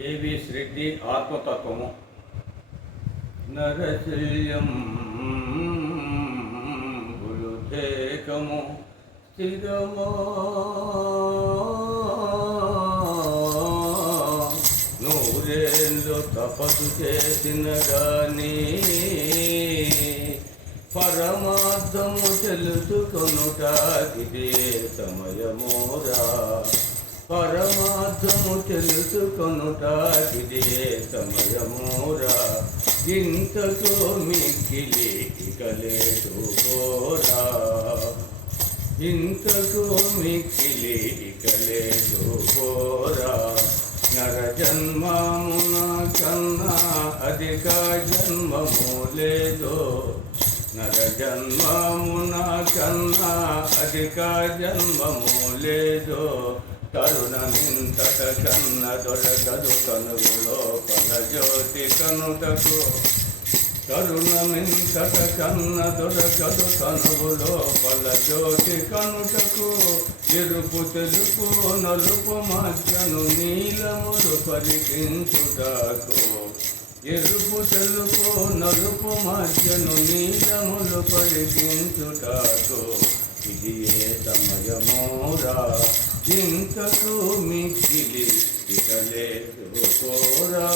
AVS Reddy ఆత్మతత్వము. నరశల్యం బులుధేకము స్థిరమో నూరేళ్ళు తపస్సు చేసిన గాని పరమార్థము తెలుసుకొనుటాకిదే సమయమోరా. పరమార్థము తెలుసుకొనుటాకిదే సమయమోరా. ఇంతతో మిక్కిలి ఇక లేదు పోరా. ఇంతతో మిక్కిలి ఇక లేదు పోరా. నర జన్మమున కన్నా అధిక జన్మము లేదు. నర జన్మమున కన్నా అధిక జన్మము లేదు. తరుణమింతట కన్న దొరకదు కనుగులో పల జ్యోతి కనుటకు. తరుణమింతట కన్న దొరకదు కనుగులో పల జ్యోతి కనుటకు. ఎరుపు తెలుపు నలుపు మధ్యను నీలములు పరికించుటకు. ఎరుపు తెలుపు నలుపు మధ్యను నీలములు పరికించుటకు. ఇది ఏ సమయమోరా. ఇంతకు మిక్కిలి ఇక లేదు కోరా.